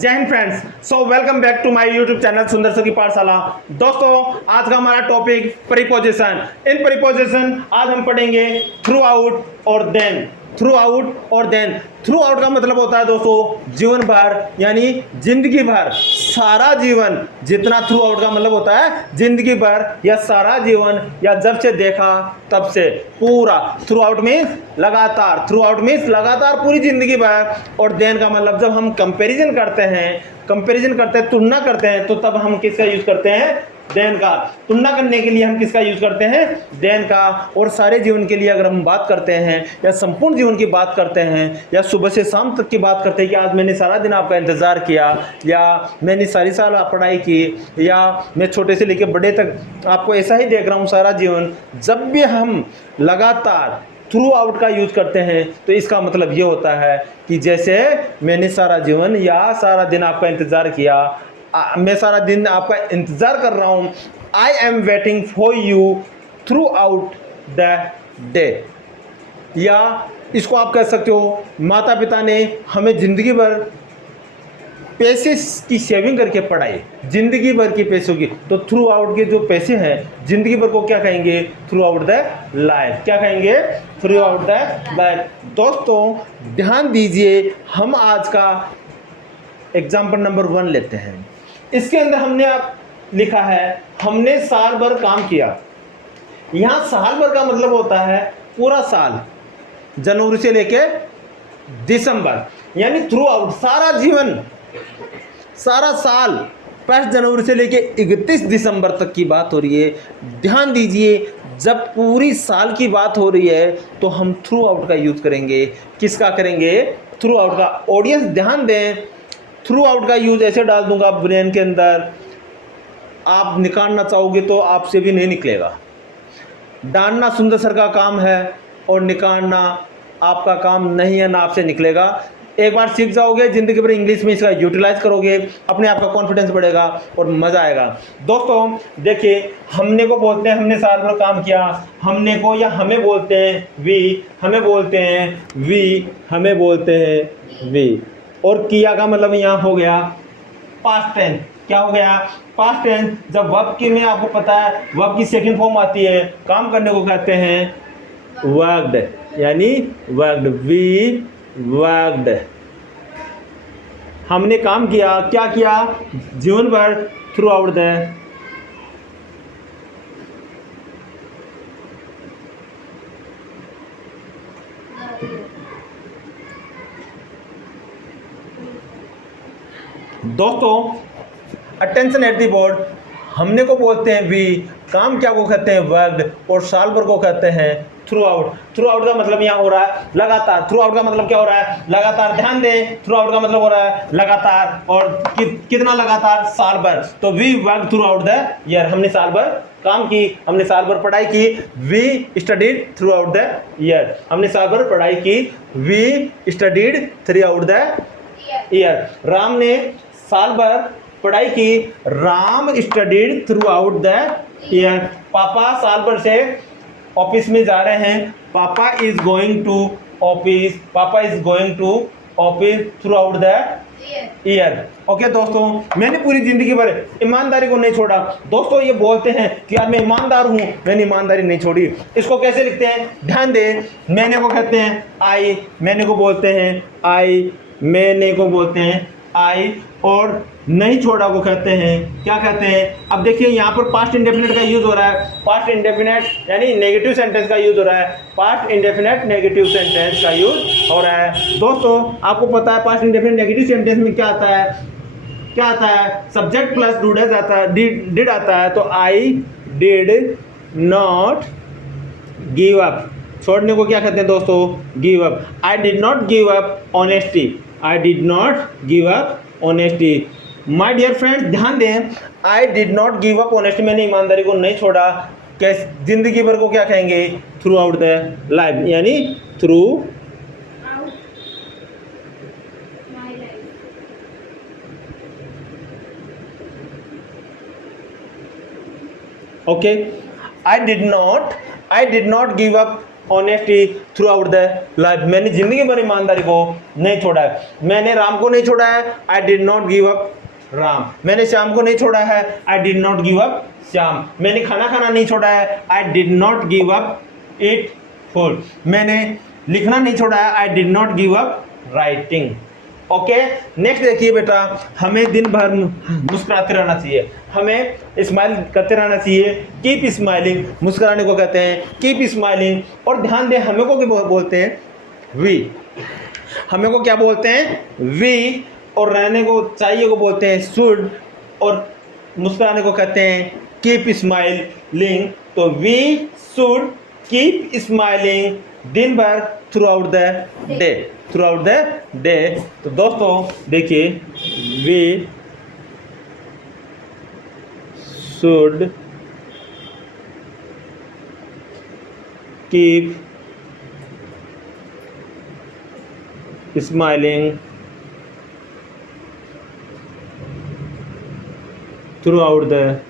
जय हिंद friends. So welcome back to my YouTube channel Sundar sir की पाठशाला। दोस्तों, आज का हमारा टॉपिक प्रीपोजिशन। इन प्रीपोजिशन आज हम पढ़ेंगे थ्रू आउट और देन। थ्रू आउट और देन। थ्रू आउट का मतलब होता है दोस्तों जीवन भर, यानी जिंदगी भर, सारा जीवन। जितना थ्रू आउट का मतलब होता है जिंदगी भर या सारा जीवन, या जब से देखा तब से पूरा। थ्रू आउट मीन्स लगातार। थ्रू आउट मीन्स लगातार पूरी जिंदगी भर। और देन का मतलब जब हम कंपैरिजन करते हैं, तुलना करते हैं, तो तब हम किसका यूज करते हैं? देन का। तुलना करने के लिए हम किसका यूज करते हैं? देन का। और सारे जीवन के लिए अगर हम बात करते हैं, या संपूर्ण जीवन की बात करते हैं, या सुबह से शाम तक की बात करते हैं कि आज मैंने सारा दिन आपका इंतजार किया, या मैंने सारी साल पढ़ाई की, या मैं छोटे से लेकर बड़े तक आपको ऐसा ही देख रहा हूँ सारा जीवन। जब भी हम लगातार थ्रू आउट का यूज करते हैं तो इसका मतलब ये होता है कि जैसे मैंने सारा जीवन या सारा दिन आपका इंतजार किया, मैं सारा दिन आपका इंतजार कर रहा हूं। I am waiting for you through out the day. या इसको आप कह सकते हो, माता पिता ने हमें जिंदगी भर पैसे की सेविंग करके पढ़ाई, जिंदगी भर की पैसों की। तो थ्रू आउट के जो पैसे हैं जिंदगी भर को क्या कहेंगे? Through out the life. क्या कहेंगे? Through out the life. दोस्तों ध्यान दीजिए, हम आज का एग्जाम्पल नंबर 1 लेते हैं। इसके अंदर हमने आप लिखा है हमने साल भर काम किया। यहां साल भर का मतलब होता है पूरा साल, जनवरी से लेके दिसंबर, यानी थ्रू आउट सारा जीवन, सारा साल, 1 जनवरी से लेके 31 दिसंबर तक की बात हो रही है। ध्यान दीजिए, जब पूरी साल की बात हो रही है तो हम थ्रू आउट का यूज करेंगे। किसका करेंगे? थ्रू आउट का। ऑडियंस ध्यान दें, थ्रू आउट का यूज ऐसे डाल दूंगा ब्रेन के अंदर, आप निकालना चाहोगे तो आपसे भी नहीं निकलेगा। डालना सुंदर सर का काम है और निकालना आपका काम नहीं है, ना आपसे निकलेगा। एक बार सीख जाओगे, जिंदगी भर इंग्लिश में इसका यूटिलाइज करोगे, अपने आप का कॉन्फिडेंस बढ़ेगा और मज़ा आएगा। दोस्तों देखिए, हमने को बोलते हैं हमने साल भर काम किया। हमने को या हमें बोलते हैं वी, हमें बोलते हैं वी, हमें बोलते हैं वी। और किया का मतलब यहाँ हो गया पास्ट टेंस। क्या हो गया? Past tense. जब वर्ब की में आपको पता है वर्ब की सेकंड फॉर्म आती है, काम करने को कहते हैं वर्कड, यानी वर्कड। We worked. हमने काम किया। क्या किया? जीवन भर, थ्रू आउट द। दोस्तों अटेंशन एट दी बोर्ड। हमने को बोलते हैं वी, काम क्या को कहते हैं वर्कड, और साल भर को कहते हैं थ्रू आउट। थ्रू आउट का मतलब यहाँ हो रहा है लगातार। थ्रू आउट का मतलब क्या हो रहा है? लगातार। ध्यान दें, थ्रू आउट का मतलब हो रहा है लगातार। और कितना लगातार? साल भर। तो we work throughout the year. हमने साल भर काम की, हमने साल भर पढ़ाई की। We studied throughout the year. हमने साल भर पढ़ाई की। We studied throughout the year. Ram ने साल भर पढ़ाई की। Ram studied throughout the year. पापा साल भर से ऑफिस में जा रहे हैं। Papa is going to office. Papa is going to office throughout the year. Okay दोस्तों, मैंने पूरी जिंदगी भर ईमानदारी को नहीं छोड़ा। दोस्तों ये बोलते हैं कि यार मैं ईमानदार हूँ, मैंने ईमानदारी नहीं छोड़ी। इसको कैसे लिखते हैं? ध्यान दें, मैंने को कहते हैं आई, मैंने को बोलते हैं आई, मैंने को बोलते हैं आई, और नहीं छोड़ा को कहते हैं, क्या कहते हैं? अब देखिए यहाँ पर पास्ट इंडेफिनेट का यूज हो रहा है। पास्ट इंडेफिनेट यानी नेगेटिव सेंटेंस का यूज हो रहा है। पास्ट इंडेफिनेट नेगेटिव सेंटेंस का यूज हो रहा है। दोस्तों आपको पता है पास्ट इंडेफिनेट नेगेटिव सेंटेंस में क्या आता है? क्या आता है? सब्जेक्ट प्लस डूड आता है, डिड आता है। तो I did not give up. छोड़ने को क्या कहते हैं दोस्तों? Give up. I did not give up honesty. I did not give up honesty. My dear friends ध्यान दें, I did not give up honesty, मैंने ईमानदारी को नहीं छोड़ा। कैसे? जिंदगी भर को क्या कहेंगे? थ्रू आउट द लाइफ, यानी through okay. I did not give up honesty throughout the life. मैंने जिंदगी भर ईमानदारी को नहीं छोड़ा है। मैंने राम को नहीं छोड़ा है, आई did not give up Ram. मैंने श्याम को नहीं छोड़ा है, आई did not give up Shyam. मैंने खाना खाना नहीं छोड़ा है, आई did not give up eat food. मैंने लिखना नहीं छोड़ा है, आई did not give up writing. Okay, next देखिए बेटा, हमें दिन भर मुस्कुराते रहना चाहिए, हमें स्माइल करते रहना चाहिए। कीप स्माइलिंग, मुस्कुराने को कहते हैं कीप स्माइलिंग। और ध्यान दें, हमें को क्या बोलते हैं? वी। हमें को क्या बोलते हैं? वी। और रहने को चाहिए को बोलते हैं शुड। और मुस्कुराने को कहते हैं कीप स्माइलिंग। तो वी शुड कीप स्माइलिंग दिन भर throughout the day, throughout the day. तो दोस्तों देखिए, we should keep smiling throughout the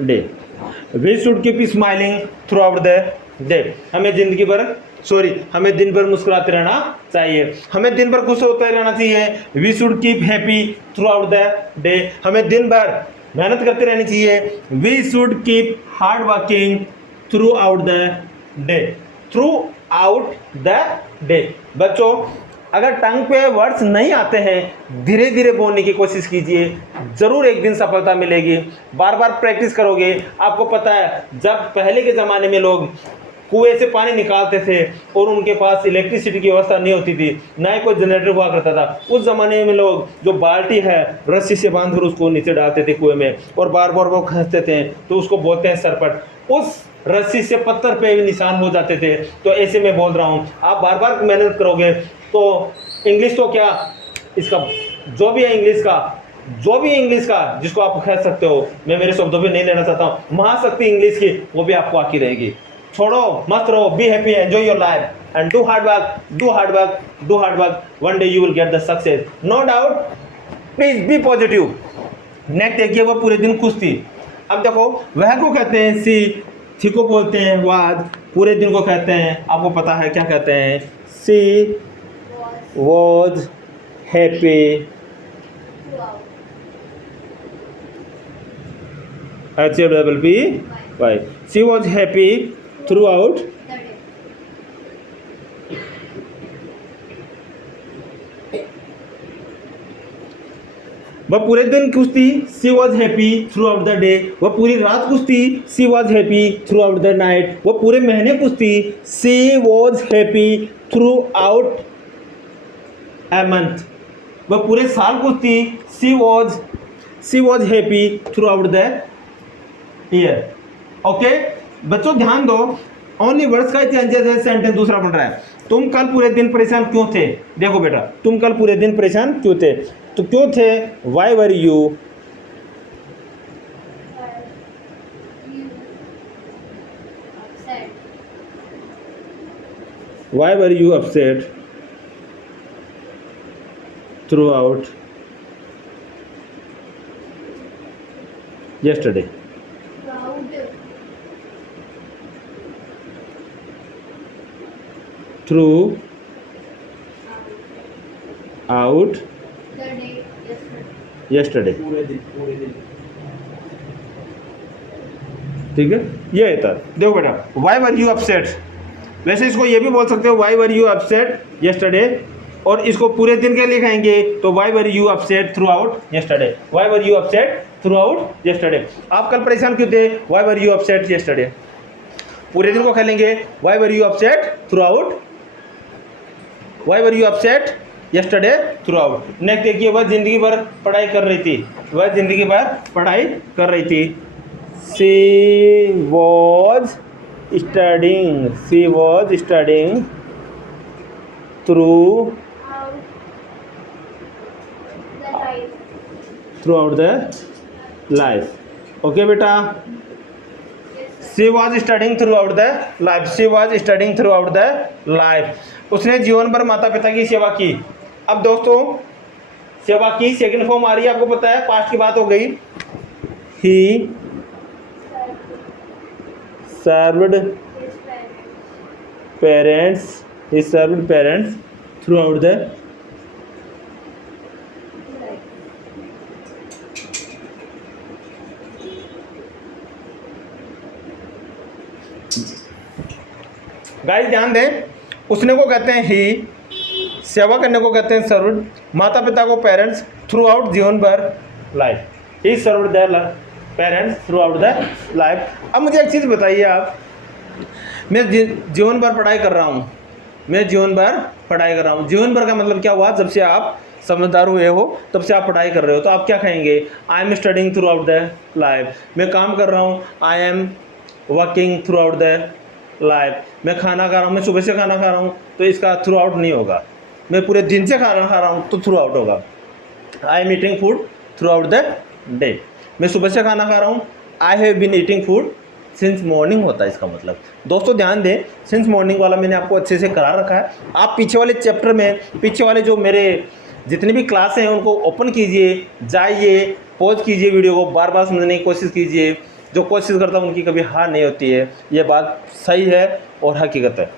day. We should keep smiling throughout the day. हमें जिंदगी भर हमें दिन भर मुस्कुराते रहना चाहिए, हमें दिन भर खुश होते रहना चाहिए। We should keep happy throughout the day. हमें दिन भर मेहनत करते रहनी चाहिए। We should keep hard working throughout the day, throughout the day. बच्चों, अगर टंग पे वर्ड्स नहीं आते हैं, धीरे धीरे बोलने की कोशिश कीजिए, ज़रूर एक दिन सफलता मिलेगी। बार बार प्रैक्टिस करोगे। आपको पता है, जब पहले के ज़माने में लोग कुएं से पानी निकालते थे और उनके पास इलेक्ट्रिसिटी की व्यवस्था नहीं होती थी, ना ही कोई जनरेटर हुआ करता था, उस ज़माने में लोग जो बाल्टी है रस्सी से बांध कर उसको नीचे डालते थे कुएं में, और बार बार वो खींचते थे, तो उसको बोलते हैं सरपट। उस रस्सी से पत्थर पे भी निशान हो जाते थे। तो ऐसे मैं बोल रहा हूँ, आप बार बार मेहनत करोगे तो इंग्लिश तो क्या, इसका जो भी है इंग्लिश का जिसको आप कह सकते हो, मैं मेरे शब्दों पे नहीं लेना चाहता हूँ, महाशक्ति इंग्लिश की, वो भी आपको आती रहेगी। छोड़ो, मस्त रहो, be happy, enjoy your life and do hard work, do hard work, do hard work. One day you will get the success, no doubt. Please be positive. Next देखिए, वो पूरे दिन खुश थी। अब देखो, वह को कहते हैं सी, थी को बोलते हैं वाज, पूरे दिन को कहते हैं, आपको पता है क्या कहते हैं? She was happy HAPPY। She was happy throughout वह पूरे दिन खुश थी, she was happy throughout the day. वह पूरी रात खुश थी, she was happy throughout the night. वह पूरे महीने खुश थी, she was happy throughout a month. वह पूरे साल खुश थी, she was happy throughout the year. Okay बच्चों, ध्यान दो, ओनली वर्ड्स का चेंजेस है, सेंटेंस दूसरा बन रहा है। तुम कल पूरे दिन परेशान क्यों थे? देखो बेटा, तुम कल पूरे दिन परेशान क्यों थे? तो क्यों थे? Why were you upset throughout yesterday? Through out yesterday। ठीक है, ये है था। देखो बेटा, वाई वर यू अपसेट, वैसे इसको ये भी बोल सकते हो Y were you upset yesterday, और इसको पूरे दिन के लिए कहेंगे तो Y were you upset throughout yesterday। Y were you upset throughout yesterday। आप कल परेशान क्यों थे? Why were you upset yesterday। पूरे दिन को खेलेंगे, Y were you upset through out, Y were you upset yesterday through out. Next देखिए, वह जिंदगी भर पढ़ाई कर रही थी, वह जिंदगी भर पढ़ाई कर रही थी। She was studying throughout the life. Okay बेटा, she was studying throughout the life, she was studying throughout the life. उसने जीवन भर माता पिता की सेवा की। अब दोस्तों, सेवा की सेकंड फॉर्म आ रही है, आपको पता है, पास्ट की बात हो गई। ही served parents throughout the guys ध्यान दें, उसने को कहते हैं ही, सेवा करने को कहते हैं सर्व्ड, माता पिता को पेरेंट्स थ्रू आउट जीवन भर life, he served their parents throughout the life. अब मुझे एक चीज़ बताइए आप, मैं जीवन भर पढ़ाई कर रहा हूँ, जीवन भर का मतलब क्या हुआ? जब से आप समझदार हुए हो तब से आप पढ़ाई कर रहे हो, तो आप क्या कहेंगे? I am studying throughout the life. मैं काम कर रहा हूँ, I am working throughout the life. मैं खाना खा रहा हूँ, मैं सुबह से खाना खा रहा हूँ, तो इसका थ्रू आउट नहीं होगा। मैं पूरे दिन से खाना खा रहा हूँ तो थ्रू आउट होगा। I am eating food throughout the day. मैं सुबह से खाना खा रहा हूँ, I have been eating food since morning होता है इसका मतलब। दोस्तों ध्यान दें, सिंस मॉर्निंग वाला मैंने आपको अच्छे से करा रखा है। आप पीछे वाले चैप्टर में, पीछे वाले जो मेरे जितनी भी क्लासें हैं उनको ओपन कीजिए, जाइए, पॉज कीजिए, वीडियो को बार बार समझने की कोशिश कीजिए। जो कोशिश करता है उनकी कभी हार नहीं होती है, ये बात सही है और हकीकत है।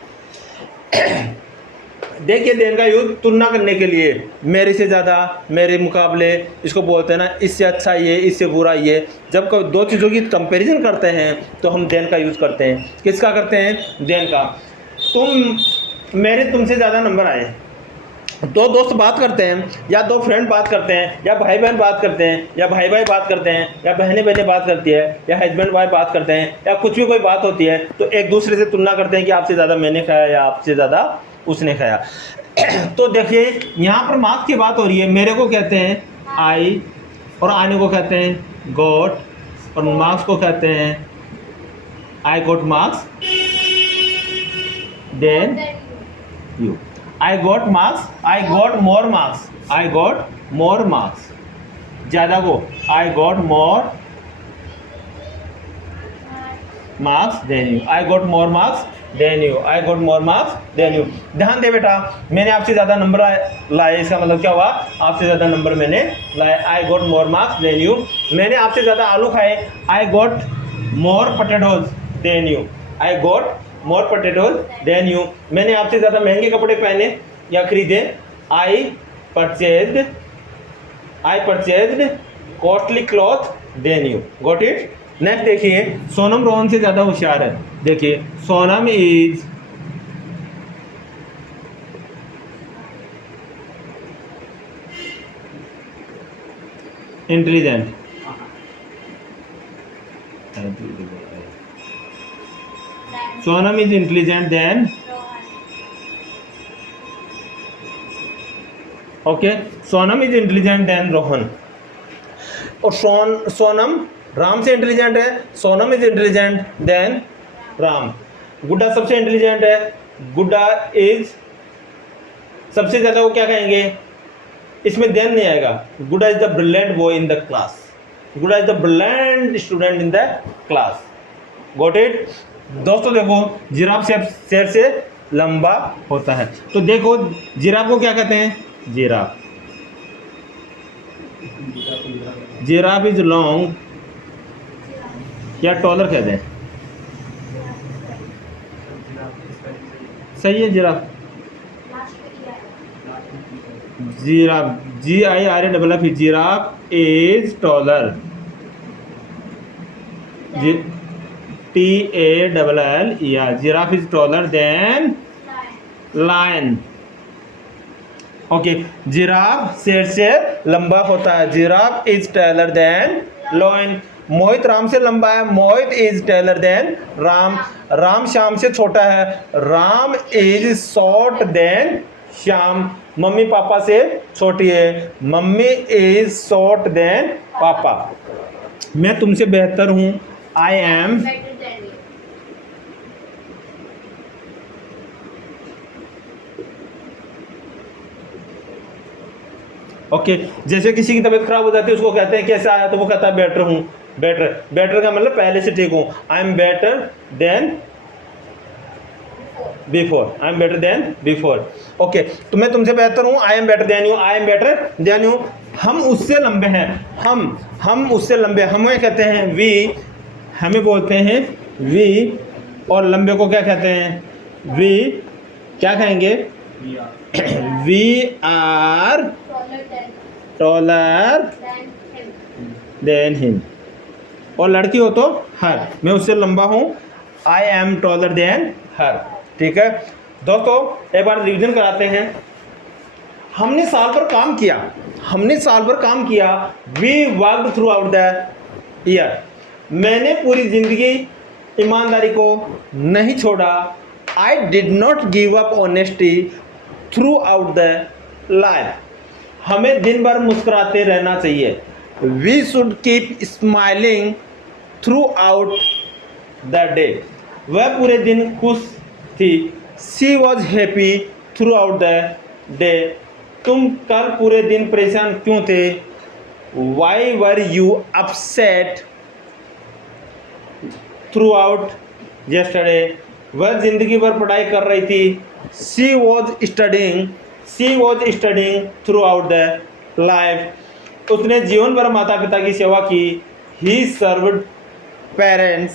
देखिए, देन का यूज तुलना करने के लिए, मेरे से ज़्यादा, मेरे मुकाबले, इसको बोलते हैं ना, इससे अच्छा ये, इससे बुरा ये। जब दो चीज़ों की कंपैरिजन करते हैं तो हम देन का यूज़ करते हैं। किसका करते हैं? देन का। तुमसे ज़्यादा नंबर आए, दो दोस्त बात करते हैं, या दो फ्रेंड बात करते हैं, या भाई बहन बात करते हैं, या भाई भाई बात करते हैं, या बहनें बहनें बात करती है, या हस्बैंड वाइफ बात करते हैं, या कुछ भी कोई बात होती है, तो एक दूसरे से तुलना करते हैं कि आपसे ज़्यादा मैंने खाया या आपसे ज़्यादा उसने खाया। तो देखिए, यहाँ पर मार्क्स की बात हो रही है। मेरे को कहते हैं आई, और आने को कहते हैं गॉट, और मार्क्स को कहते हैं I got marks than you. I got marks, I got more marks, I got more marks। ज़्यादा को I got more marks than you, I got more marks than you, I got more marks than you। ध्यान दे बेटा, मैंने आपसे ज़्यादा number लाए, इसका मतलब क्या हुआ? आपसे ज़्यादा नंबर मैंने लाए। I got more marks than you। मैंने आपसे ज़्यादा आलू खाए, I got more potatoes than you, I got more potatoes than you। मैंने आपसे ज़्यादा महंगे कपड़े पहने या खरीदे, I purchased costly cloth than you। Got it? Next देखिए, सोनम रोहन से ज़्यादा होशियार है। देखिए, Sonam is intelligent, Sonam is intelligent then, okay, Sonam is intelligent than Rohan. और सोनम राम से इंटेलिजेंट है, Sonam is intelligent then Ram. गुड्डा सबसे इंटेलिजेंट है, गुड्डा इज सबसे ज़्यादा, वो क्या कहेंगे? इसमें देन नहीं आएगा। Gudda is the brilliant boy in the class, Gudda is the brilliant student in the class. Got it? दोस्तों देखो, जिराफ शेर से लंबा होता है, तो देखो जिराफ को क्या कहते हैं? जिराफ इज लॉन्ग, या टॉलर कहते हैं। सही है, giraffe GIRAFF, giraffe is taller, TALL, giraffe is taller than lion. Okay, giraffe शेर से लंबा होता है, giraffe is taller than lion. Mohit Ram से लंबा है, Mohit is taller than Ram. Ram Shyam से छोटा है, Ram is short than Shyam. Mummy papa से छोटी है, मम्मी इज शॉर्ट देन पापा। मैं तुमसे बेहतर हूं, आई एम ओके। जैसे किसी की तबीयत खराब हो जाती है, उसको कहते हैं कैसा आया, तो वो कहता है बेटर हूँ। बेटर का मतलब पहले से ठीक हूँ। I am better then before, I am better then before. Okay, तो मैं तुमसे बेहतर हूँ, I am better than you, I am better than you. हम उससे लंबे हैं, हम उससे लंबे, हमें कहते हैं वी, हमें बोलते हैं वी और लंबे को क्या कहते हैं? वी क्या कहेंगे? We are taller than him. और लड़की हो तो हर, मैं उससे लंबा हूँ, I am taller than her. ठीक है दोस्तों, एक बार रिवीजन कराते हैं। हमने साल भर काम किया, we worked throughout the year. मैंने पूरी जिंदगी ईमानदारी को नहीं छोड़ा, I did not give up honesty throughout the life. हमें दिन भर मुस्कुराते रहना चाहिए, we should keep smiling throughout the day. वह पूरे दिन खुश थी, she was happy throughout the day. तुम कल पूरे दिन परेशान क्यों थे? Why were you upset throughout yesterday। वह जिंदगी भर पढ़ाई कर रही थी, she was studying throughout the life. उसने जीवन भर माता पिता की सेवा की, he served parents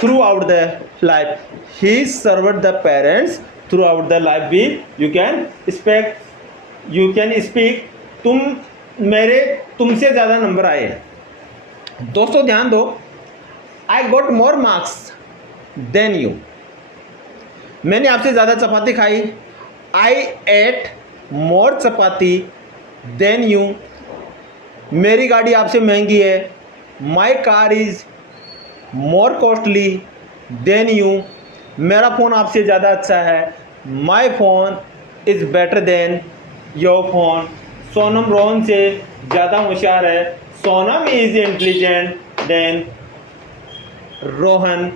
throughout the life. He served the parents throughout the life. भी यू कैन स्पीक तुमसे ज़्यादा नंबर आए। दोस्तों ध्यान दो, I got more marks than you. मैंने आपसे ज़्यादा चपाती खाई, I ate more chapati than you. मेरी गाड़ी आपसे महंगी है, my car is more costly than you. मेरा फ़ोन आपसे ज़्यादा अच्छा है, my phone is better than your phone. Sonam Rohan से ज़्यादा होशियार है, Sonam is intelligent than Rohan.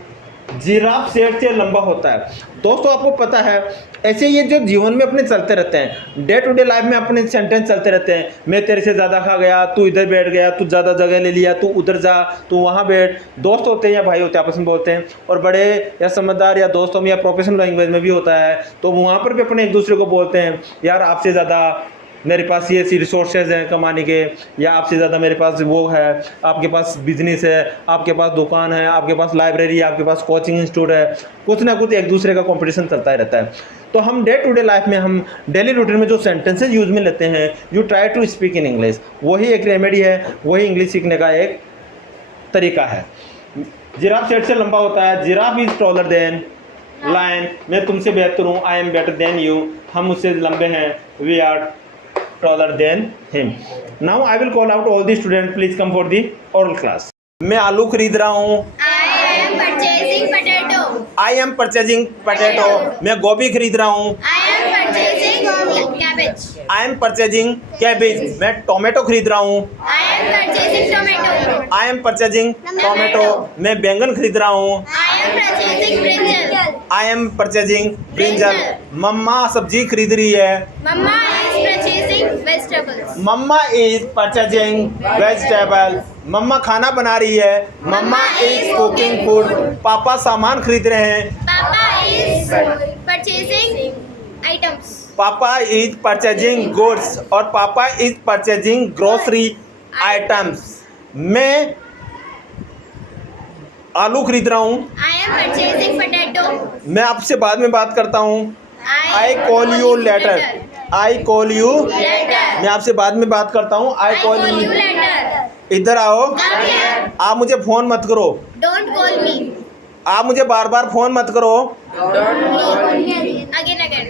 Giraffe शेर से लंबा होता है। दोस्तों आपको पता है, ऐसे ये जो जीवन में अपने चलते रहते हैं, डे टू डे लाइफ में अपने सेंटेंस चलते रहते हैं। मैं तेरे से ज़्यादा खा गया, तू इधर बैठ गया, तू ज़्यादा जगह ले लिया, तू उधर जा, तू वहाँ बैठ। दोस्त होते हैं या भाई होते हैं, आपस में बोलते हैं। और बड़े या समझदार या दोस्तों में या प्रोफेशनल लैंग्वेज में भी होता है, तो वहाँ पर भी अपने एक दूसरे को बोलते हैं, यार आपसे ज़्यादा मेरे पास ये रिसोर्सेज हैं कमाने के, या आपसे ज़्यादा मेरे पास वो है, आपके पास बिजनेस है, आपके पास दुकान है, आपके पास लाइब्रेरी है, आपके पास कोचिंग इंस्टीट्यूट है। कुछ ना कुछ एक दूसरे का कंपटीशन चलता ही रहता है। तो हम डे टू डे लाइफ में, हम डेली रूटीन में जो सेंटेंसेज यूज़ में लेते हैं, you try to speak in English. वही एक रेमेडी है, वही इंग्लिश सीखने का एक तरीका है। जिराफ शेर से लंबा होता है, giraffe is taller than lion. मैं तुमसे बेहतर हूँ, I am better than you. हम मुझसे लंबे हैं, we are taller than him। Now I will call out all the students, please come for the oral class। मैं आलू खरीद रहा हूँ, I am purchasing potato। I am purchasing potato। मैं गोभी खरीद रहा हूँ, I am purchasing cabbage। I am purchasing cabbage। मैं टोमेटो खरीद रहा हूँ, I am purchasing tomato। I am purchasing tomato। मैं बैंगन खरीद रहा हूँ, I am purchasing brinjal। I am purchasing brinjal। मम्मा सब्जी खरीद रही है, Mama is purchasing vegetables। Mamma is purchasing vegetable. Mamma खाना बना रही है, मम्मा इज कुकिंग फूड। पापा सामान खरीद रहे हैं, Papa is purchasing items। पापा इज परचेजिंग गुड्स। और पापा इज परचेजिंग ग्रोसरी आइटम्स। मैं आलू खरीद रहा हूँ, I am purchasing potato। मैं आपसे बाद में बात करता हूँ, आई I call you later. I call you, later। मैं आपसे बाद में बात करता हूँ, आई I call call you you. later। इधर आओ, Come here। आप मुझे फ़ोन मत करो, Don't call me। आप मुझे बार बार फ़ोन मत करो। Again।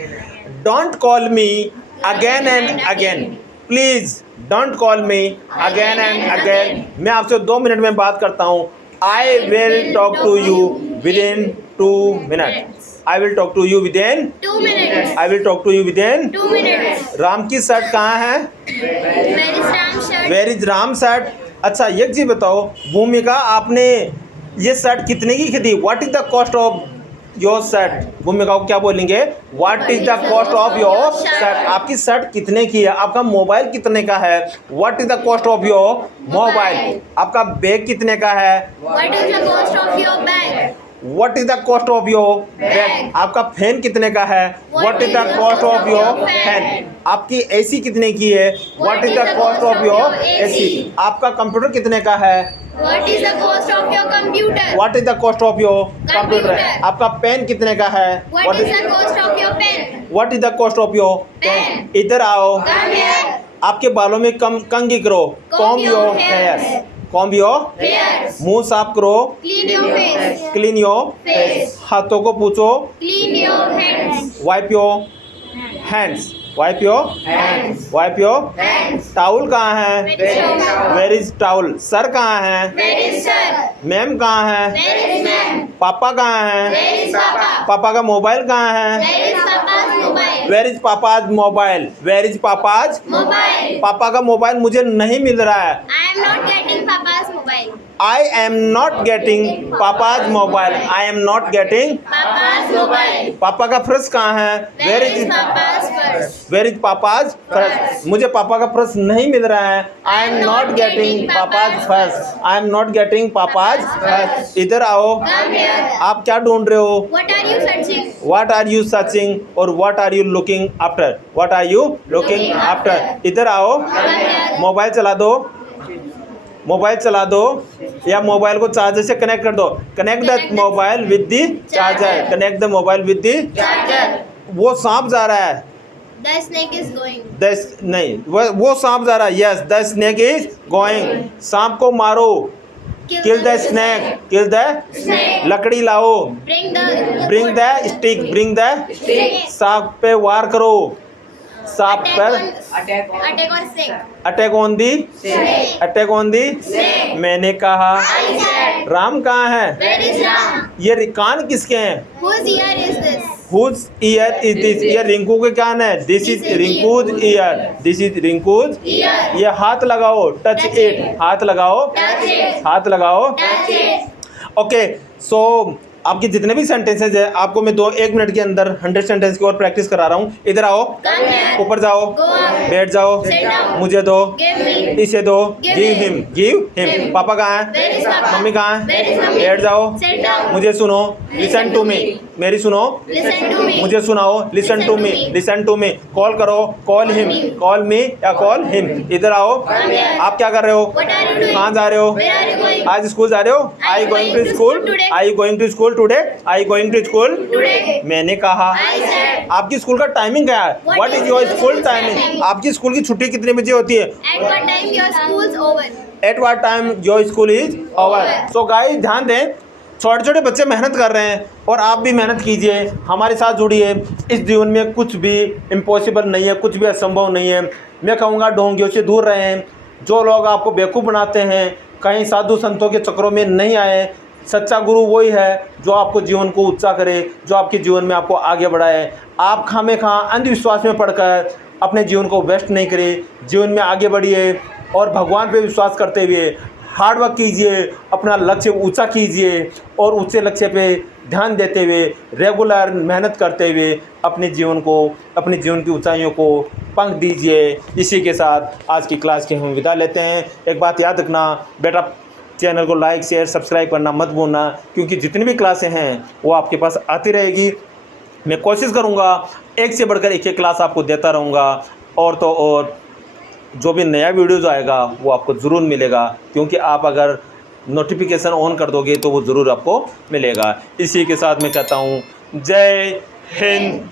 Don't call me again and again, please don't call me again and again. मैं आपसे 2 मिनट में बात करता हूँ, I will talk to you within 2 minutes. I will talk to you within 2 minutes। I will talk to you within 2 minutes। Ram की shirt कहाँ है? Where is Ram shirt? Where is Ram shirt. अच्छा एक चीज़ बताओ भूमिका, आपने ये shirt कितने की खरीदी? What is the cost of your shirt? भूमिका को क्या बोलेंगे? What is the cost of your shirt? आपकी शर्ट कितने की है? आपका मोबाइल कितने का है? What is the cost of your mobile? आपका बैग कितने का है? What is the cost of your bag? What is the cost of your bag? आपका फैन कितने का है? What is the cost of your fan? आपकी एसी कितने की है? What is the cost of your AC? आपका कंप्यूटर कितने का है? What is the cost of your computer? What is the cost of your computer? Computer. आपका pen कितने का है? What is the cost of your pen? What is the cost of your pen? इधर आओ, Come here. आपके बालों में कंघी करो, comb your hairs, comb your Hairs. मुंह साफ करो, Clean your face. Clean your Face. हाथों को पूछो, Clean your hands. Wipe your hands, wipe your Hands. Wipe your Hands. Towel कहाँ है? Where is your where is towel? Sir कहाँ है? Where is sir? मैम कहाँ है? Where is ma'am? पापा कहाँ है? Where is papa? पापा का मोबाइल कहाँ है? Where is papa's mobile? Where is papa's mobile? Where is papa's? Mobile. पापा का मोबाइल मुझे नहीं मिल रहा है। I am not getting papa's mobile. I am not getting papa's mobile, I am not getting. Papa's mobile. पापा का purse कहाँ है? Where is papa's purse? Where is papa's purse? Purse. मुझे पापा का पर्स नहीं मिल रहा है। I am not getting papa's purse, I am not getting papa's purse. इधर आओ, Come here. आप क्या ढूंढ रहे हो? What are you searching? What are you searching और what are you looking after? What are you looking Looking after? after. इधर आओ, Come here. मोबाइल चला दो, मोबाइल चला दो या मोबाइल को चार्जर से कनेक्ट कर दो। Connect the Connect the- mobile with the charger, Charger. Connect the mobile with the. Charger. वो सांप जा रहा है, The snake is going. नहीं वो सांप जा रहा है। Yes, the snake is going. सांप को मारो, kill the snake, kill the Snake. लकड़ी लाओ, Bring the stick, bring the stick. सांप पे वार करो, सांप पर Attack on snake. Attack on the, Snake. Attack on the. Snake. मैंने कहा। I said. राम कहाँ है? Where is Ram? ये कान किसके हैं? Whose ear is this? Whose ear is this? ये रिंकू के कान है। This is This is Rinku's ear, this is Rinku's. Ear. ये हाथ लगाओ, टच Touch इट, it. हाथ लगाओ, Touch it. हाथ लगाओ। Touch it. ओके, सो आपके जितने भी सेंटेंसेज है आपको मैं 1 मिनट के अंदर 100 सेंटेंस की और प्रैक्टिस करा रहा हूँ। इधर आओ, Come here. ऊपर जाओ, Go up. बैठ जाओ, Sit down. मुझे दो, Give me. इसे दो, Give give him. Him, give him. Him. पापा कहाँ Where is है? Papa? मम्मी कहाँ है? Where is mummy? बैठ जाओ, Sit down. मुझे सुनो, लिसन टू मी, मेरी सुनो, Listen to me. मुझे सुनाओ, listen to me, listen to me. Call करो, कॉल हिम, कॉल मी या कॉल हिम। इधर आओ, Come here. आप क्या कर रहे हो? What are you doing? कहाँ जा रहे हो? Where are you going? आज स्कूल जा रहे हो? I going to school, today. I going to school today, I going to school. Today. मैंने कहा। I said. आपकी स्कूल का टाइमिंग क्या है? What what is is your your school school timing? timing? आपकी स्कूल की छुट्टी कितने बजे होती है? At what time your school's over? At what time your school is over? So guys ध्यान दें, छोटे छोटे बच्चे मेहनत कर रहे हैं और आप भी मेहनत कीजिए, हमारे साथ जुड़िए। इस जीवन में कुछ भी इम्पॉसिबल नहीं है, कुछ भी असंभव नहीं है। मैं कहूँगा ढोंगियों से दूर रहें, जो लोग आपको बेवकूफ़ बनाते हैं, कहीं साधु संतों के चक्रों में नहीं आए। सच्चा गुरु वही है जो आपको जीवन को ऊंचा करे, जो आपके जीवन में आपको आगे बढ़ाए। आप खामेखा अंधविश्वास में पड़कर अपने जीवन को वेस्ट नहीं करें, जीवन में आगे बढ़िए और भगवान पे विश्वास करते हुए हार्ड वर्क कीजिए, अपना लक्ष्य ऊंचा कीजिए और ऊंचे लक्ष्य पे ध्यान देते हुए रेगुलर मेहनत करते हुए अपने जीवन को, अपने जीवन की ऊंचाइयों को पंख दीजिए। इसी के साथ आज की क्लास के हम विदा लेते हैं। एक बात याद रखना बेटा, चैनल को लाइक शेयर सब्सक्राइब करना मत भूलना, क्योंकि जितनी भी क्लासें हैं वो आपके पास आती रहेगी। मैं कोशिश करूँगा एक से बढ़कर एक क्लास आपको देता रहूँगा, और तो और जो भी नया वीडियोज़ आएगा वो आपको ज़रूर मिलेगा, क्योंकि आप अगर नोटिफिकेशन ऑन कर दोगे तो वो ज़रूर आपको मिलेगा। इसी के साथ मैं कहता हूँ जय हिंद।